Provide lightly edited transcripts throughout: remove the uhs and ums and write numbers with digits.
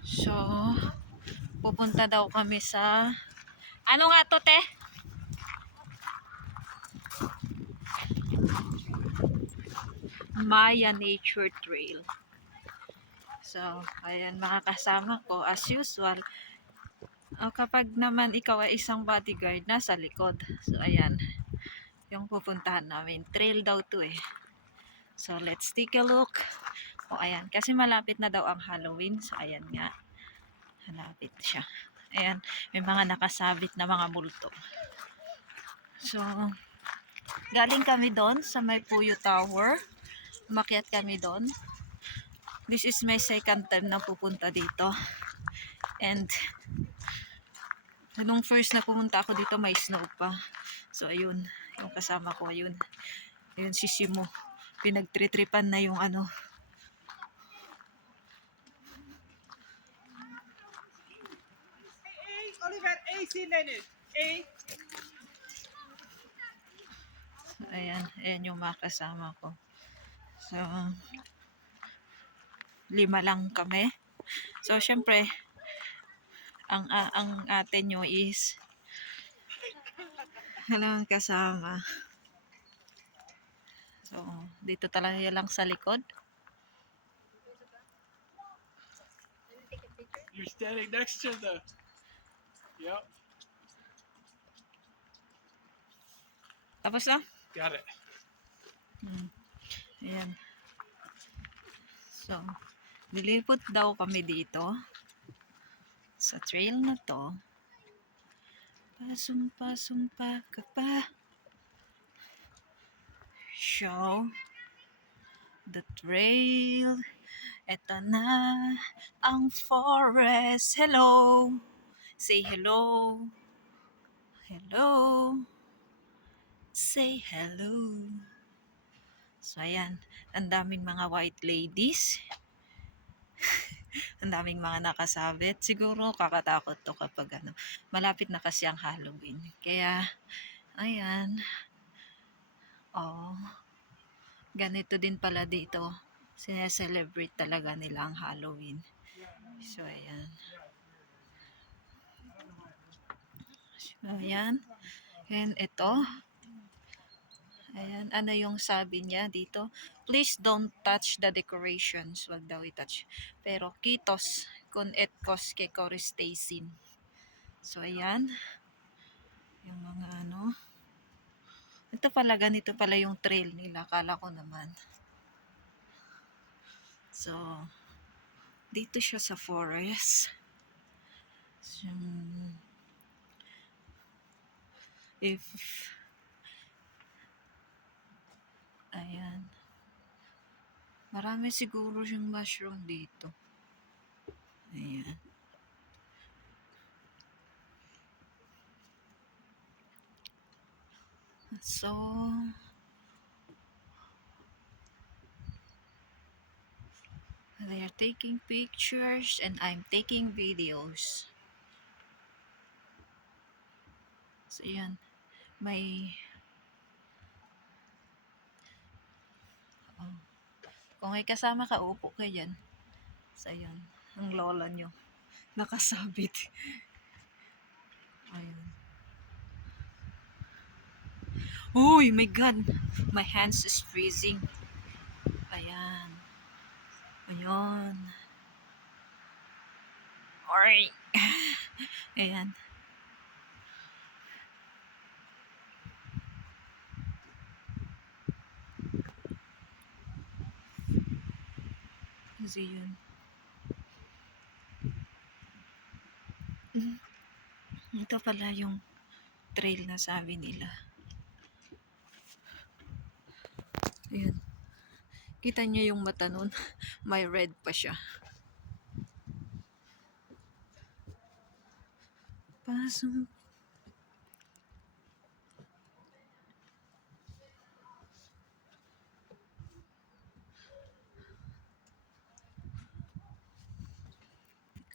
So, pupunta daw kami sa... Ano nga to, te? Maya Nature Trail. So, ayan, mga kasama ko, as usual. Kapag naman ikaw ay isang bodyguard, nasa likod. So, ayan, yung pupuntahan namin. Trail daw to eh. So, let's take a look. O, ayan, kasi malapit na daw ang Halloween. So, ayan nga. Malapit siya. Ayan, may mga nakasabit na mga multo. So, galing kami doon sa may Puyo Tower. Umakyat kami doon. This is my second time na pupunta dito. And, nung first na pumunta ako dito, may snow pa. So, ayun. Yung kasama ko, ayun. Ayun, si Simo. Pinagtritripan na yung ano. Oliver, A, sinunod. A. So, ayan. Ayan yung mga kasama ko. So, 5 lang kami. So, syempre, ang ate nyo is walang kasama. So, dito talaga lang sa likod. You're standing next to the... Yep, Tapos na? got it. Ayan. So, lilipot daw kami dito sa trail na to. Pasumpa ka pa. Show the trail. Eto na ang forest. Hello. Say hello. Hello. Say hello. So, ayan. Ang daming mga white ladies. Ang daming mga nakasabit. Siguro kakatakot to kapag ano. Malapit na kasi ang Halloween. Kaya, ayan. Oh, ganito din pala dito. Sineselebrate talaga nila ang Halloween. So, ayan. So, ayan. And ito. Ayan. Ano yung sabi niya dito? Please don't touch the decorations. Wag daw i-touch. Pero, kitos kun et kos ke koristasin. So, ayan. Yung mga ano. Ito pala, ganito pala yung trail nila. Kala ko naman. So, dito siya sa forest. So, if ayan, marami siguro yung mushroom dito. Ayan. So, they are taking pictures and I'm taking videos. So, ayan. May oh, kung may kasama ka, upo ka dyan. So, ayan. Ang lola nyo. Nakasabit. Ayan. Uy, my God. My hands is freezing. Ayan. Ayan. Alright. Ayan. Kasi yun. Ito pala yung trail na sabi nila. Ayan. Kita niyo yung mata nun. May red pa siya. Pasok.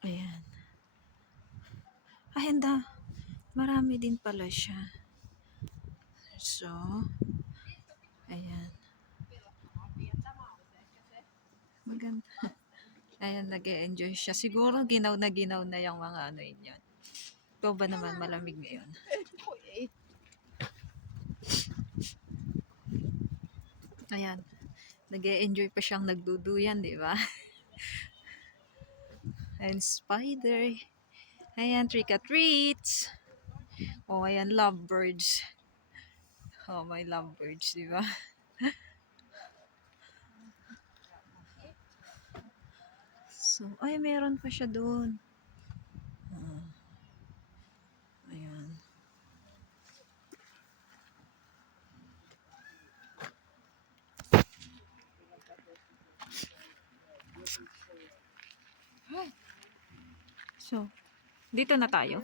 Ayan. Handa. Marami din pala siya. So, ayan. Maganda. Ayan, nag-e-enjoy siya. Siguro ginaw na yung mga ano yun yan. Ikaw ba naman malamig ngayon? Ayan, nag-e-enjoy pa siyang nagduduyan, di ba? And spider. Ayan, trick or treats. Oh, ayan, lovebirds. Oh, my lovebirds, di ba? So, ay, meron pa siya doon. Ah, ayan. So, dito na tayo.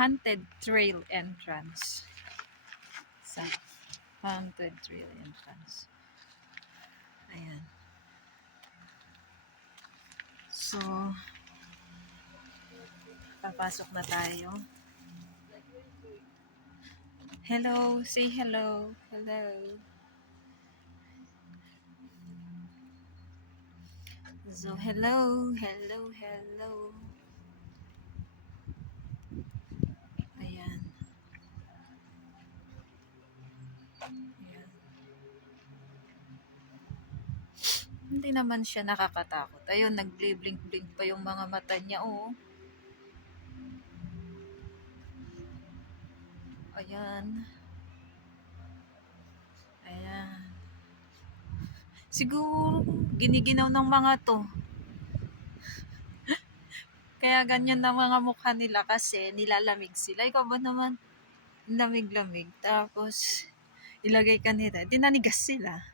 Haunted Trail Entrance. Sa Haunted Trail Entrance. Ayan. So, papasok na tayo. Hello, say hello. Hello. So, hello, hello, hello. Ayan. Ayan. Hindi naman siya nakakatakot. Ayun, nag-blink-blink pa yung mga mata niya, oh. Ayan. Ayan. Siguro, giniginaw ng mga to. Kaya ganyan ang mga mukha nila kasi nilalamig sila. Ikaw ba naman? Lamig-lamig. Tapos, ilagay ka nila. Dinanigas sila.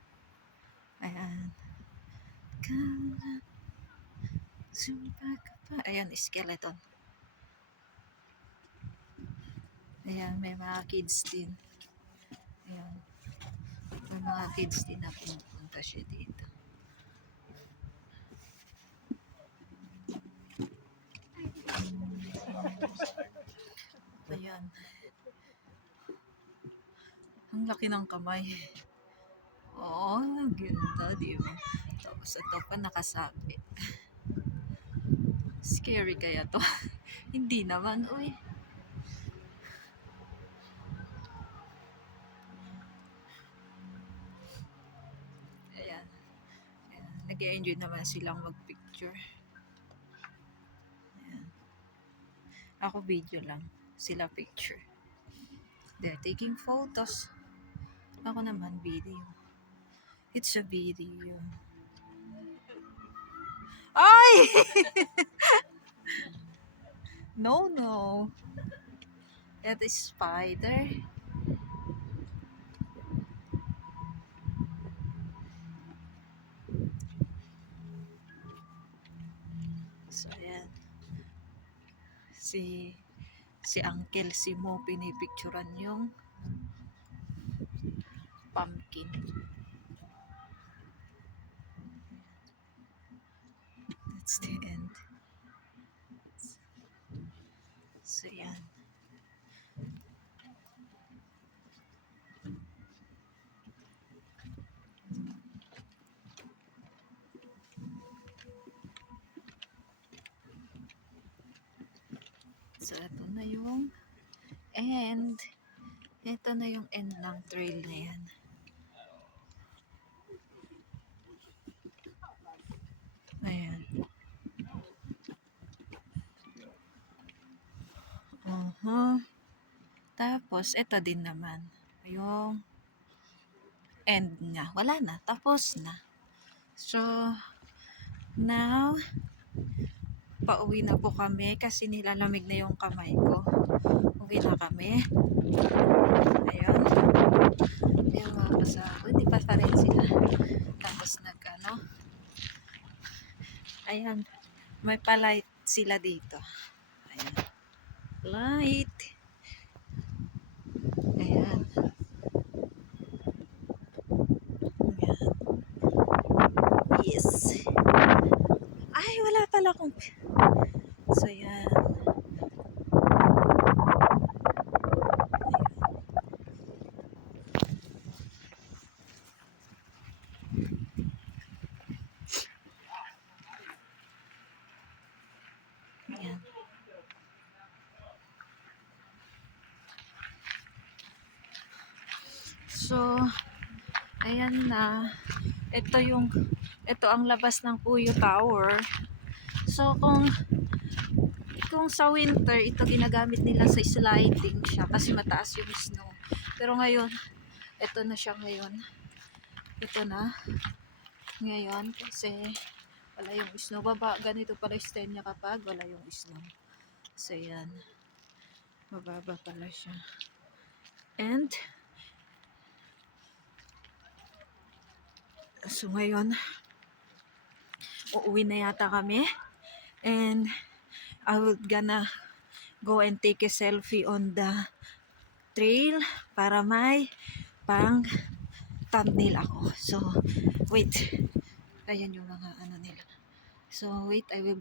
Ayan. Sumpa ka pa. Ayan, skeleton. Ayan, may mga kids din. Ayan. May mga kids din na pumupunta siya dito. Ayan. Ang laki ng kamay. Oo, ganda, di ba? Tapos ito pa nakasabi. Scary kaya to? Hindi naman, uy. Ayan. Ayan. Nag-enjoy naman silang mag-picture. Ayan. Ako video lang. Sila picture. They're taking photos. Ako naman video. It's a video. Ay! No, no. That is spider. So, ayan. Si Uncle, si Mo, pinipicturan yung pumpkin. That's the end. So, yan. So, ito na yung end. Ito na yung end ng trail na yan. Ayan. Tapos, ito din naman. Yung end nga. Wala na. Tapos na. So, now, pauwi na po kami kasi nilalamig na yung kamay ko. Uwi na kami. Ayun. Ayun mga kasama. Hindi pa rin sila. Tapos ayan. May palight sila dito. Ayan. Light. Ayan. Ayan. Yes. Ay, wala pala wala akong... So, yan. Yan. So, ayan na. Ito ang labas ng Puyo Tower. So, kung sa winter, ito ginagamit nila sa sliding siya kasi mataas yung snow. Pero ngayon, ito na siya ngayon. Ito na. Ngayon, kasi wala yung snow. Ganito pala yung style niya kapag wala yung snow. So, yan. Mababa pala siya. And, so ngayon, uuwi na yata kami. And, I will gonna go and take a selfie on the trail para may pang thumbnail ako. So, wait. Ayan yung mga ano nila. So, wait, I will